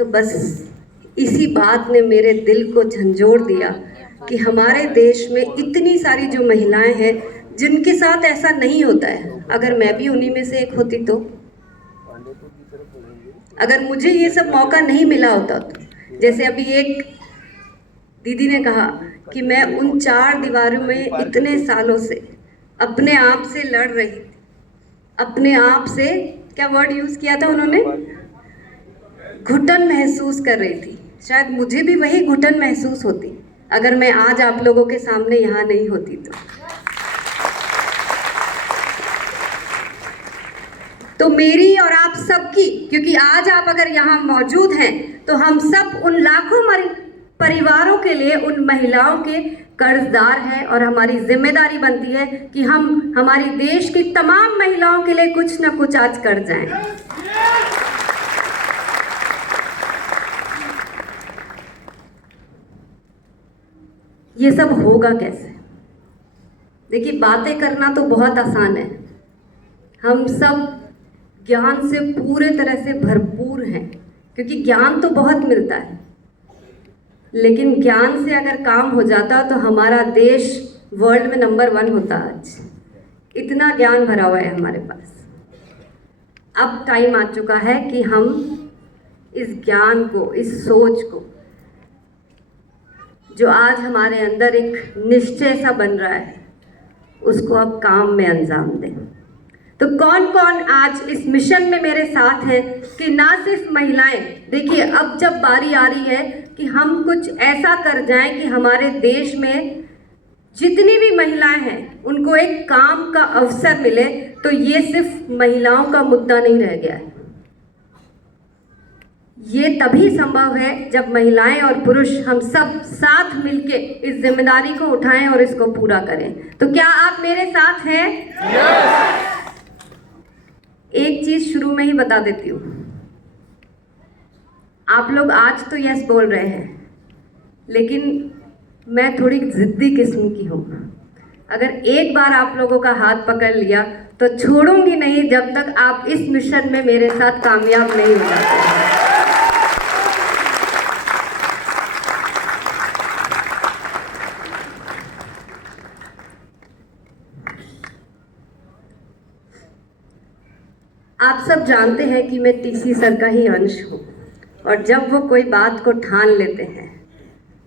तो बस इसी बात ने मेरे दिल को झंझोड़ दिया कि हमारे देश में इतनी सारी जो महिलाएं हैं जिनके साथ ऐसा नहीं होता है। अगर मैं भी उन्हीं में से एक होती तो, अगर मुझे ये सब मौका नहीं मिला होता तो, जैसे अभी एक दीदी ने कहा कि मैं उन 4 दीवारों में इतने सालों से अपने आप से लड़ रही थी, अपने आप से, क्या वर्ड यूज किया था उन्होंने, घुटन महसूस कर रही थी। शायद मुझे भी वही घुटन महसूस होती अगर मैं आज आप लोगों के सामने यहाँ नहीं होती तो मेरी और आप सबकी, क्योंकि आज आप अगर यहाँ मौजूद हैं तो हम सब उन लाखों परिवारों के लिए, उन महिलाओं के कर्जदार हैं और हमारी जिम्मेदारी बनती है कि हम हमारी देश की तमाम महिलाओं के लिए कुछ ना कुछ आज कर जाएं। ये सब होगा कैसे? देखिए, बातें करना तो बहुत आसान है, हम सब ज्ञान से पूरे तरह से भरपूर हैं क्योंकि ज्ञान तो बहुत मिलता है, लेकिन ज्ञान से अगर काम हो जाता तो हमारा देश वर्ल्ड में नंबर 1 होता। आज इतना ज्ञान भरा हुआ है हमारे पास। अब टाइम आ चुका है कि हम इस ज्ञान को, इस सोच को, जो आज हमारे अंदर एक निश्चय सा बन रहा है, उसको अब काम में अंजाम दें। तो कौन कौन आज इस मिशन में मेरे साथ हैं कि ना सिर्फ महिलाएं, देखिए अब जब बारी आ रही है कि हम कुछ ऐसा कर जाएं कि हमारे देश में जितनी भी महिलाएं हैं उनको एक काम का अवसर मिले, तो ये सिर्फ महिलाओं का मुद्दा नहीं रह गया है। ये तभी संभव है जब महिलाएं और पुरुष हम सब साथ मिलके इस जिम्मेदारी को उठाएं और इसको पूरा करें। तो क्या आप मेरे साथ हैं? yes! एक चीज शुरू में ही बता देती हूँ, आप लोग आज तो यस बोल रहे हैं, लेकिन मैं थोड़ी जिद्दी किस्म की हूँ। अगर एक बार आप लोगों का हाथ पकड़ लिया तो छोड़ूंगी नहीं जब तक आप इस मिशन में मेरे साथ कामयाब नहीं हो जाते। आप सब जानते हैं कि मैं टीसी सर का ही अंश हूँ, और जब वो कोई बात को ठान लेते हैं,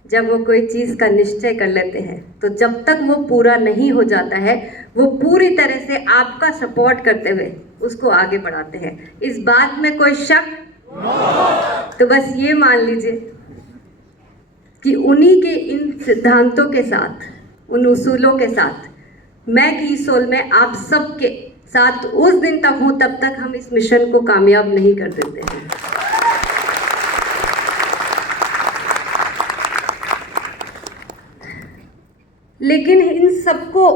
जब वो कोई चीज़ का निश्चय कर लेते हैं, तो जब तक वो पूरा नहीं हो जाता है वो पूरी तरह से आपका सपोर्ट करते हुए उसको आगे बढ़ाते हैं। इस बात में कोई शक? तो बस ये मान लीजिए कि उन्हीं के इन सिद्धांतों के साथ, उन उसूलों के साथ मैं कीसोल में आप सबके साथ उस दिन तक हूँ, तब तक हम इस मिशन को कामयाब नहीं कर देते हैं। लेकिन इन सबको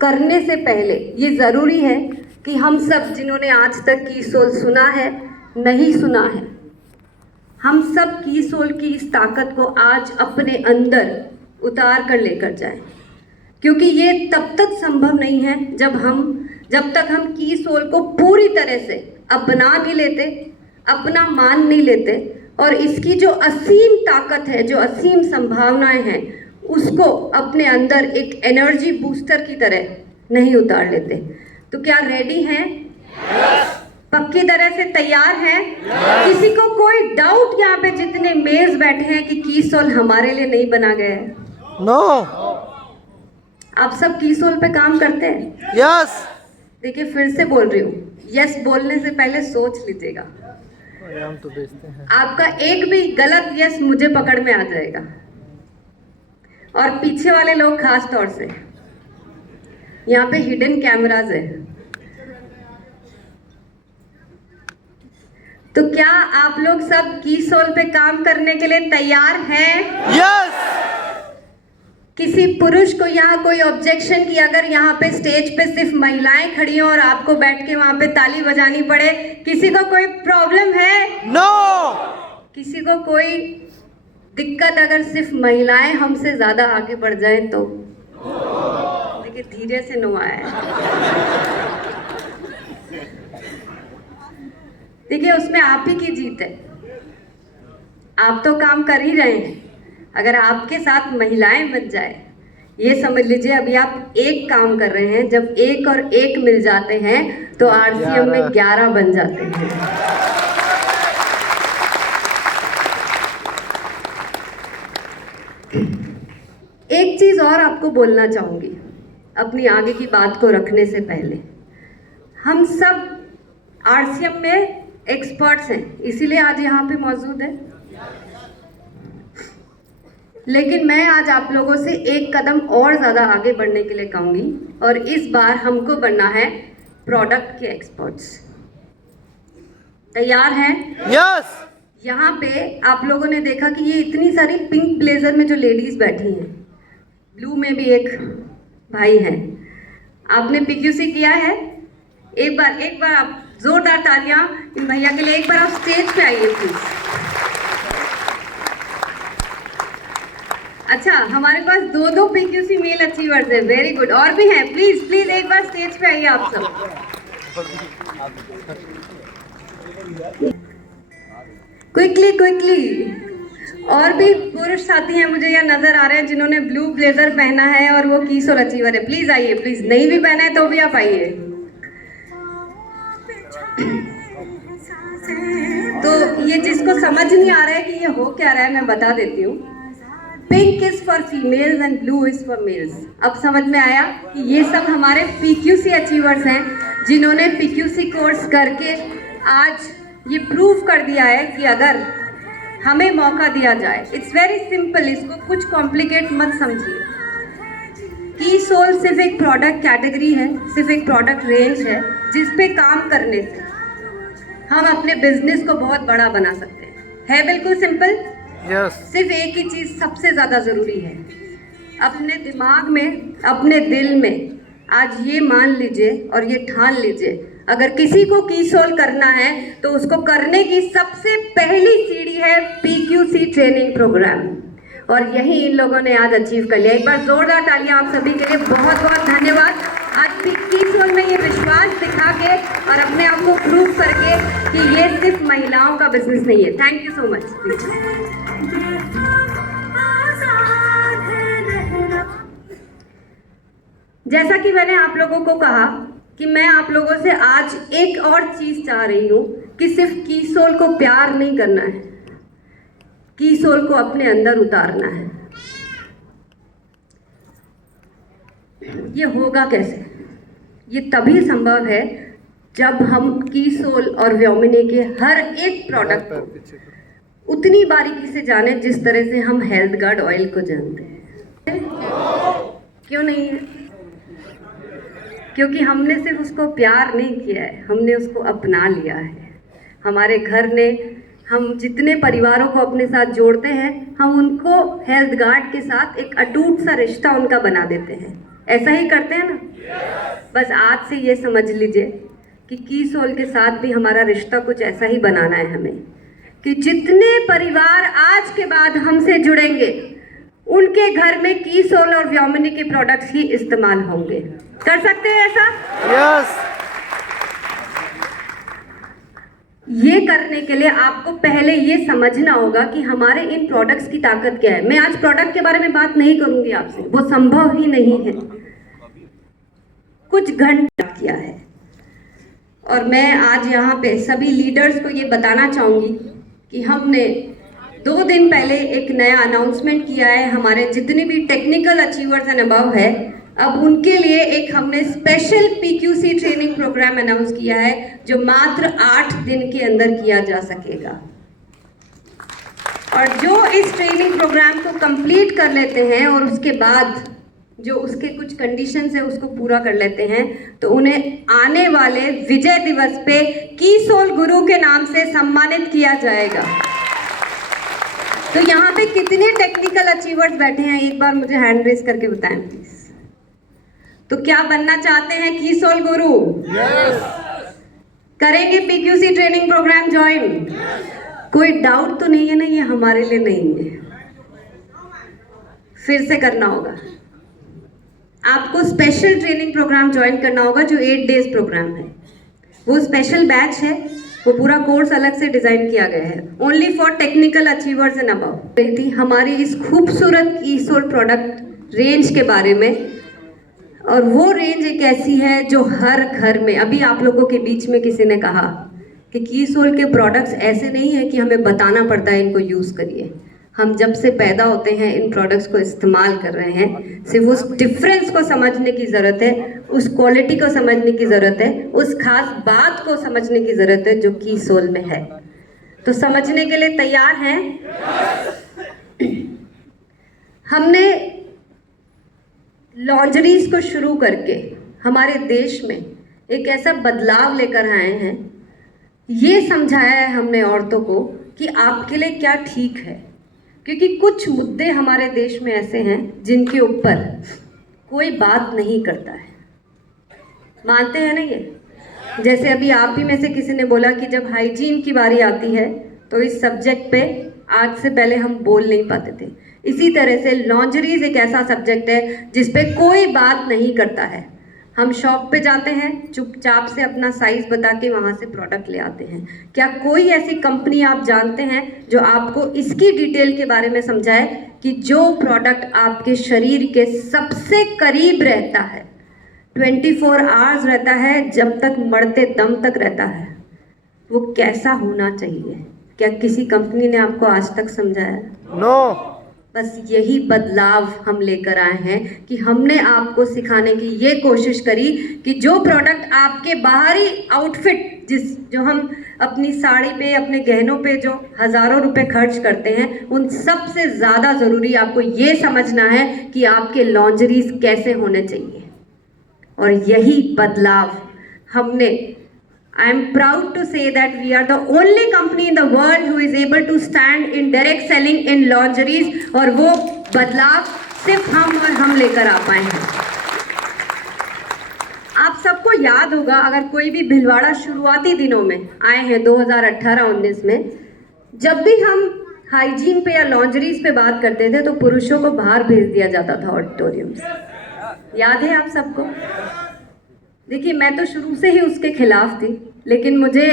करने से पहले ये ज़रूरी है कि हम सब जिन्होंने आज तक कीसोल सुना है, नहीं सुना है, हम सब कीसोल की इस ताकत को आज अपने अंदर उतार कर लेकर जाएं, क्योंकि ये तब तक संभव नहीं है जब तक हम कीसोल को पूरी तरह से अपना नहीं लेते, अपना मान नहीं लेते, और इसकी जो असीम ताकत है, जो असीम संभावनाएं हैं, उसको अपने अंदर एक एनर्जी बूस्टर की तरह नहीं उतार लेते। तो क्या रेडी हैं? yes! पक्की तरह से तैयार हैं? yes! किसी को कोई डाउट यहाँ पे जितने मेज बैठे हैं कि कीसोल हमारे लिए नहीं बना गया है? नो। आप सब कीसोल पे काम करते हैं? यस। देखिए, फिर से बोल रही हूँ, यस बोलने से पहले सोच लीजिएगा। हम तो बेचते हैं। आपका एक भी गलत यस मुझे पकड़ में आ जाएगा, और पीछे वाले लोग खास तौर से, यहाँ पे हिडन कैमराज है। तो क्या आप लोग सब कीसोल पे काम करने के लिए तैयार हैं? यस। किसी पुरुष को यहाँ कोई ऑब्जेक्शन कि अगर यहाँ पे स्टेज पे सिर्फ महिलाएं खड़ी हो और आपको बैठ के वहाँ पे ताली बजानी पड़े? किसी को कोई प्रॉब्लम है? नो। किसी को कोई दिक्कत अगर सिर्फ महिलाएं हमसे ज्यादा आगे बढ़ जाएं तो? देखिए, धीरे से नो आया है। देखिए, उसमें आप ही की जीत है। आप तो काम कर ही रहे हैं, अगर आपके साथ महिलाएं बन जाए, ये समझ लीजिए अभी आप एक काम कर रहे हैं, जब एक और एक मिल जाते हैं तो आरसीएम में 11 बन जाते हैं। एक चीज और आपको बोलना चाहूंगी अपनी आगे की बात को रखने से पहले। हम सब आरसीएम में एक्सपर्ट्स हैं, इसीलिए आज यहाँ पे मौजूद है, लेकिन मैं आज आप लोगों से एक कदम और ज़्यादा आगे बढ़ने के लिए कहूँगी, और इस बार हमको बनना है प्रोडक्ट के एक्सपर्ट्स। तैयार हैं? यस। यहाँ पे आप लोगों ने देखा कि ये इतनी सारी पिंक ब्लेजर में जो लेडीज बैठी हैं, ब्लू में भी एक भाई हैं, आपने पीक्यूसी किया है? एक बार आप जोरदार तालियां इन भैया के लिए। एक बार आप स्टेज पे आइए प्लीज। अच्छा, हमारे पास दो पीक्यूसी मेल अचीवर्स है, वेरी गुड। और भी हैं, प्लीज प्लीज एक बार स्टेज पे आइए आप सब। क्विकली और भी पुरुष साथी हैं मुझे यहाँ नजर आ रहे हैं जिन्होंने ब्लू ब्लेजर पहना है और वो कीसोल अचीवर है, प्लीज आइए, प्लीज। नहीं भी पहना है तो भी आप आइए। तो ये जिसको समझ नहीं आ रहा है कि ये हो क्या रहा है, मैं बता देती हूँ। Pink is for females and blue is for mails. अब समझ में आया कि ये सब हमारे पीक्यूसी अचीवर्स हैं जिन्होंने पीक्यूसी कोर्स करके आज ये प्रूव कर दिया है कि अगर हमें मौका दिया जाए, इट्स वेरी सिंपल, इसको कुछ कॉम्प्लिकेट मत समझिए। कीसोल सिर्फ एक प्रोडक्ट कैटेगरी है, सिर्फ एक प्रोडक्ट रेंज है जिस पे काम करने से हम अपने बिजनेस को बहुत बड़ा बना सकते हैं। है बिल्कुल सिंपल। यस। सिर्फ एक ही चीज सबसे ज्यादा जरूरी है, अपने दिमाग में, अपने दिल में आज ये मान लीजिए और ये ठान लीजिए, अगर किसी को कीसोल करना है तो उसको करने की सबसे पहली सीढ़ी है पीक्यूसी ट्रेनिंग प्रोग्राम, और यही इन लोगों ने आज अचीव कर लिया। एक बार जोरदार तालियां आप सभी के लिए। बहुत बहुत धन्यवाद। आज कीसोल में ये विश्वास दिखा के और अपने आप को प्रूव करके कि ये सिर्फ महिलाओं का बिजनेस नहीं है। Thank you so much. जैसा कि मैंने आप लोगों को कहा कि मैं आप लोगों से आज एक और चीज चाह रही हूँ कि सिर्फ कीसोल को प्यार नहीं करना है, कीसोल को अपने अंदर उतारना है। ये होगा कैसे? ये तभी संभव है जब हम कीसोल और व्योमिनी के हर एक प्रोडक्ट को उतनी बारीकी से जाने जिस तरह से हम हेल्थ गार्ड ऑयल को जानते हैं। क्यों नहीं है? क्योंकि हमने सिर्फ उसको प्यार नहीं किया है, हमने उसको अपना लिया है। हमारे घर ने, हम जितने परिवारों को अपने साथ जोड़ते हैं, हम उनको हेल्थ गार्ड के साथ एक अटूट सा रिश्ता उनका बना देते हैं। ऐसा ही करते हैं ना? बस आज से ये समझ लीजिए कि कीसोल के साथ भी हमारा रिश्ता कुछ ऐसा ही बनाना है हमें, कि जितने परिवार आज के बाद हमसे जुड़ेंगे उनके घर में कीसोल और व्योमिनी के प्रोडक्ट्स ही इस्तेमाल होंगे। कर सकते हैं ऐसा? यस। ये करने के लिए आपको पहले ये समझना होगा कि हमारे इन प्रोडक्ट्स की ताकत क्या है। मैं आज प्रोडक्ट के बारे में बात नहीं करूंगी आपसे, वो संभव ही नहीं है। कुछ घंटा किया है और मैं आज यहाँ पे सभी लीडर्स को ये बताना चाहूंगी कि हमने 2 दिन पहले एक नया अनाउंसमेंट किया है। हमारे जितने भी टेक्निकल अचीवर्स एंड अबव है, अब उनके लिए एक हमने special PQC training program announce किया है जो मात्र 8 दिन के अंदर किया जा सकेगा। और जो इस ट्रेनिंग प्रोग्राम को कंप्लीट कर लेते हैं और उसके बाद जो उसके कुछ कंडीशंस है उसको पूरा कर लेते हैं, तो उन्हें आने वाले विजय दिवस पे कीसोल गुरु के नाम से सम्मानित किया जाएगा। तो यहाँ पे कितने टेक्निकल अचीवर्स बैठे हैं, एक बार मुझे हैंड रेस करके बताएं प्लीज। तो क्या बनना चाहते हैं कीसोल गुरु? यस। करेंगे पीक्यूसी ट्रेनिंग प्रोग्राम ज्वाइन? कोई डाउट तो नहीं है ना ये हमारे लिए नहीं है? फिर से करना होगा आपको। स्पेशल ट्रेनिंग प्रोग्राम ज्वाइन करना होगा जो 8 डेज प्रोग्राम है। वो स्पेशल बैच है वो पूरा कोर्स अलग से डिजाइन किया गया है, only for technical achievers and above. हमारी इस खूबसूरत कीसोल प्रोडक्ट रेंज के बारे में, और वो रेंज एक ऐसी है जो हर घर में, अभी आप लोगों के बीच में किसी ने कहा कि कीसोल के प्रोडक्ट्स ऐसे नहीं है कि हमें बताना पड़ता है इनको यूज़ करिए। हम जब से पैदा होते हैं इन प्रोडक्ट्स को इस्तेमाल कर रहे हैं। सिर्फ उस डिफरेंस को समझने की ज़रूरत है, उस क्वालिटी को समझने की ज़रूरत है, उस खास बात को समझने की ज़रूरत है जो कीसोल में है। तो समझने के लिए तैयार हैं? हमने लॉन्जरीज को शुरू करके हमारे देश में एक ऐसा बदलाव लेकर आए हैं, ये समझाया है हमने औरतों को कि आपके लिए क्या ठीक है। क्योंकि कुछ मुद्दे हमारे देश में ऐसे हैं जिनके ऊपर कोई बात नहीं करता है, मानते हैं ना ये? जैसे अभी आप ही में से किसी ने बोला कि जब हाइजीन की बारी आती है तो इस सब्जेक्ट पे आज से पहले हम बोल नहीं पाते थे। इसी तरह से लॉन्जरीज एक ऐसा सब्जेक्ट है जिस पे कोई बात नहीं करता है। हम शॉप पे जाते हैं, चुपचाप से अपना साइज बता के वहाँ से प्रोडक्ट ले आते हैं। क्या कोई ऐसी कंपनी आप जानते हैं जो आपको इसकी डिटेल के बारे में समझाए कि जो प्रोडक्ट आपके शरीर के सबसे करीब रहता है, 24 आवर्स रहता है, जब तक मरते दम तक रहता है, वो कैसा होना चाहिए? क्या किसी कंपनी ने आपको आज तक समझाया? No. बस यही बदलाव हम लेकर आए हैं कि हमने आपको सिखाने की ये कोशिश करी कि जो प्रोडक्ट आपके बाहरी आउटफिट, जो हम अपनी साड़ी पे, अपने गहनों पे जो हज़ारों रुपए खर्च करते हैं, उन सब से ज़्यादा ज़रूरी आपको ये समझना है कि आपके लॉन्जरीज कैसे होने चाहिए। और यही बदलाव हमने, I am proud to say that we are the only company in the world who is able to stand in direct selling in lingeries, और वो बदलाव सिर्फ हम और हम लेकर आ पाए हैं। आप सबको याद होगा, अगर कोई भी भिलवाड़ा शुरुआती दिनों में आए हैं 2018-19 में, जब भी हम हाइजीन पे या लॉन्जरीज पे बात करते थे तो पुरुषों को बाहर भेज दिया जाता था ऑडिटोरियम से। याद है आप सबको? देखिए, मैं तो शुरू से ही उसके खिलाफ थी, लेकिन मुझे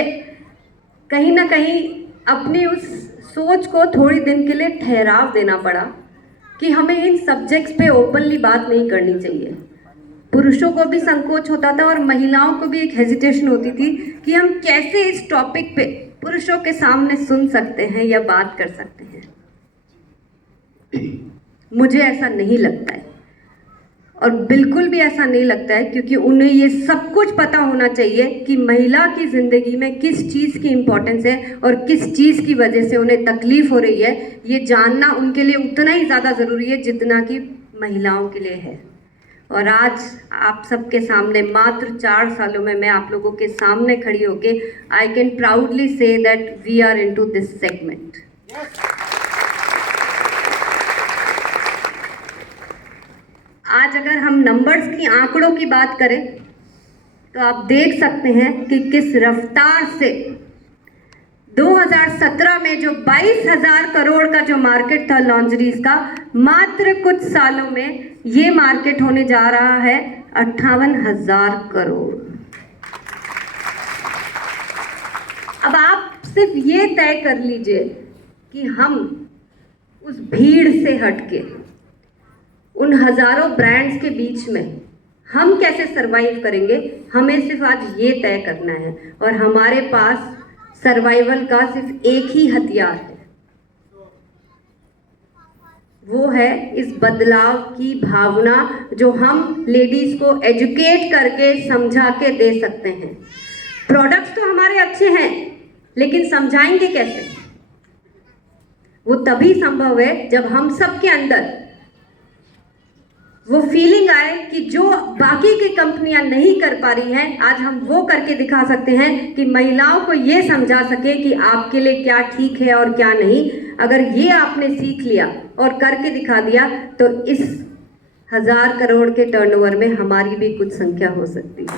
कहीं ना कहीं अपनी उस सोच को थोड़ी दिन के लिए ठहराव देना पड़ा कि हमें इन सब्जेक्ट्स पे ओपनली बात नहीं करनी चाहिए। पुरुषों को भी संकोच होता था और महिलाओं को भी एक हेजिटेशन होती थी कि हम कैसे इस टॉपिक पे पुरुषों के सामने सुन सकते हैं या बात कर सकते हैं। मुझे ऐसा नहीं लगता है, और बिल्कुल भी ऐसा नहीं लगता है, क्योंकि उन्हें ये सब कुछ पता होना चाहिए कि महिला की ज़िंदगी में किस चीज़ की इम्पोर्टेंस है और किस चीज़ की वजह से उन्हें तकलीफ़ हो रही है। ये जानना उनके लिए उतना ही ज़्यादा ज़रूरी है जितना कि महिलाओं के लिए है। और आज आप सबके सामने मात्र 4 सालों में मैं आप लोगों के सामने खड़ी होके I can proudly say that we are into this segment. आज अगर हम नंबर्स की, आंकड़ों की बात करें तो आप देख सकते हैं कि किस रफ्तार से 2017 में जो 22,000 करोड़ का जो मार्केट था लॉन्जरीज का, मात्र कुछ सालों में ये मार्केट होने जा रहा है 58,000 करोड़। अब आप सिर्फ ये तय कर लीजिए कि हम उस भीड़ से हटके उन हजारों ब्रांड्स के बीच में हम कैसे सरवाइव करेंगे। हमें सिर्फ आज ये तय करना है, और हमारे पास सर्वाइवल का सिर्फ एक ही हथियार है, वो है इस बदलाव की भावना जो हम लेडीज को एजुकेट करके समझा के दे सकते हैं। प्रोडक्ट्स तो हमारे अच्छे हैं, लेकिन समझाएंगे कैसे? वो तभी संभव है जब हम सबके अंदर वो फीलिंग आए कि जो बाकी की कंपनियां नहीं कर पा रही हैं, आज हम वो करके दिखा सकते हैं कि महिलाओं को ये समझा सके कि आपके लिए क्या ठीक है और क्या नहीं। अगर ये आपने सीख लिया और करके दिखा दिया तो इस 1000 करोड़ के टर्नओवर में हमारी भी कुछ संख्या हो सकती है।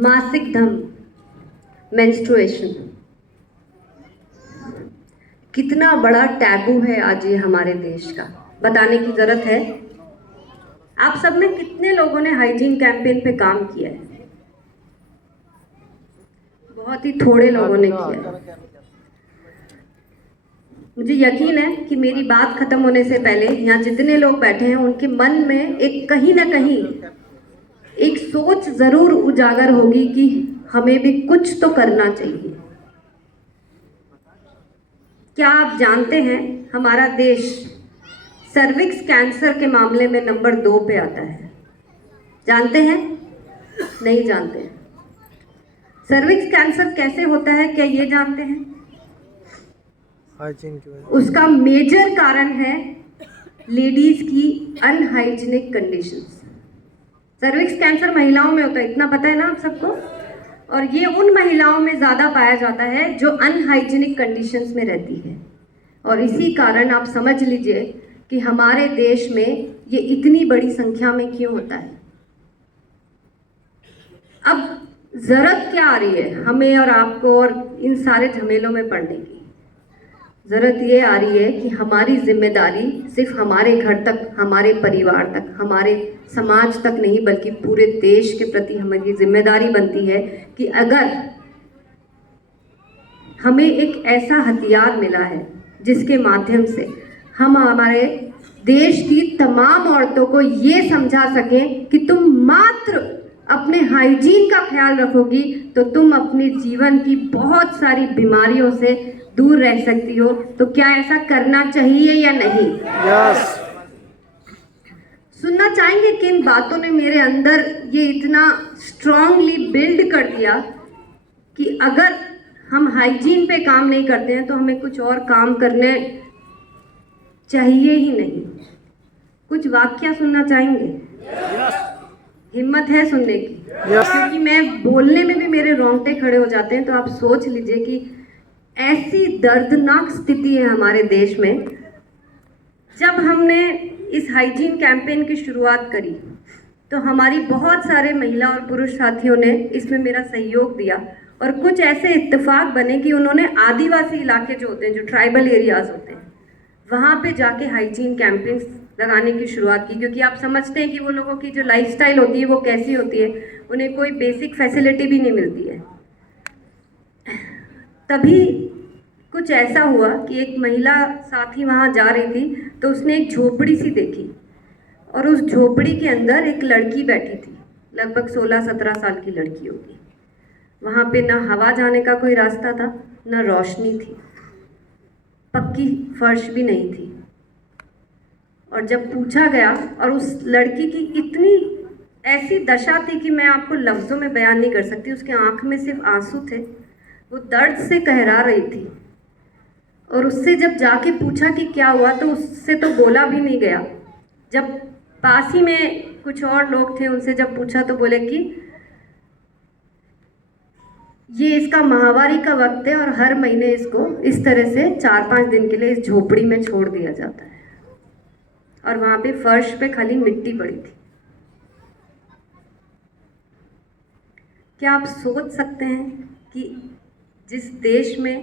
मासिक धर्म, मेंस्ट्रुएशन, कितना बड़ा टैबू है आज ये हमारे देश का, बताने की जरूरत है? आप सब में कितने लोगों ने हाइजीन कैंपेन पे काम किया है? बहुत ही थोड़े लोगों ने किया है। मुझे यकीन है कि मेरी बात खत्म होने से पहले यहाँ जितने लोग बैठे हैं उनके मन में एक कहीं ना कहीं एक सोच जरूर उजागर होगी कि हमें भी कुछ तो करना चाहिए। क्या आप जानते हैं हमारा देश सर्विक्स कैंसर के मामले में नंबर 2 पे आता है? जानते हैं? नहीं जानते हैं। सर्विक्स कैंसर कैसे होता है, क्या ये जानते हैं? हाइजीन की वजह उसका मेजर कारण है लेडीज की अनहाइजीनिक कंडीशंस। सर्विक्स कैंसर महिलाओं में होता है, इतना पता है ना आप सबको? और ये उन महिलाओं में ज़्यादा पाया जाता है जो अनहाइजीनिक कंडीशंस में रहती है। और इसी कारण आप समझ लीजिए कि हमारे देश में ये इतनी बड़ी संख्या में क्यों होता है। अब ज़रूरत क्या आ रही है हमें और आपको और इन सारे झमेलों में पड़ने की? ज़रूरत ये आ रही है कि हमारी जिम्मेदारी सिर्फ हमारे घर तक, हमारे परिवार तक, हमारे समाज तक नहीं बल्कि पूरे देश के प्रति हमारी जिम्मेदारी बनती है कि अगर हमें एक ऐसा हथियार मिला है जिसके माध्यम से हम हमारे देश की तमाम औरतों को ये समझा सकें कि तुम मात्र अपने हाइजीन का ख्याल रखोगी तो तुम अपने जीवन की बहुत सारी बीमारियों से दूर रह सकती हो, तो क्या ऐसा करना चाहिए या नहीं? यस सुनना चाहेंगे कि इन बातों ने मेरे अंदर ये इतना स्ट्रांगली बिल्ड कर दिया कि अगर हम हाइजीन पे काम नहीं करते हैं तो हमें कुछ और काम करने चाहिए ही नहीं। कुछ वाक्य सुनना चाहेंगे? हिम्मत है सुनने की? क्योंकि मैं बोलने में भी मेरे रोंगटे खड़े हो जाते हैं। तो आप सोच लीजिए कि ऐसी दर्दनाक स्थिति है हमारे देश में। जब हमने इस हाइजीन कैंपेन की शुरुआत करी तो हमारी बहुत सारे महिला और पुरुष साथियों ने इसमें मेरा सहयोग दिया और कुछ ऐसे इत्तेफाक बने कि उन्होंने आदिवासी इलाके जो होते हैं, जो ट्राइबल एरियाज होते हैं, वहाँ पे जाके हाइजीन कैंपेन्स लगाने की शुरुआत की। क्योंकि आप समझते हैं कि वो लोगों की जो लाइफस्टाइल होती है वो कैसी होती है, उन्हें कोई बेसिक फैसिलिटी भी नहीं मिलती है। तभी कुछ ऐसा हुआ कि एक महिला साथी वहाँ जा रही थी तो उसने एक झोपड़ी सी देखी और उस झोपड़ी के अंदर एक लड़की बैठी थी, लगभग 16-17 साल की लड़की होगी। वहाँ पे ना हवा जाने का कोई रास्ता था, ना रोशनी थी, पक्की फर्श भी नहीं थी। और जब पूछा गया, और उस लड़की की इतनी ऐसी दशा थी कि मैं आपको लफ्ज़ों में बयान नहीं कर सकती, उसके आँख में सिर्फ आंसू थे, वो दर्द से कहरा रही थी। और उससे जब जाके पूछा कि क्या हुआ तो उससे तो बोला भी नहीं गया। जब पास ही में कुछ और लोग थे उनसे जब पूछा तो बोले कि ये इसका माहवारी का वक्त है और हर महीने इसको इस तरह से 4-5 दिन के लिए इस झोपड़ी में छोड़ दिया जाता है। और वहाँ पे फर्श पे खाली मिट्टी पड़ी थी। क्या आप सोच सकते हैं कि जिस देश में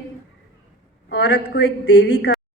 औरत को एक देवी का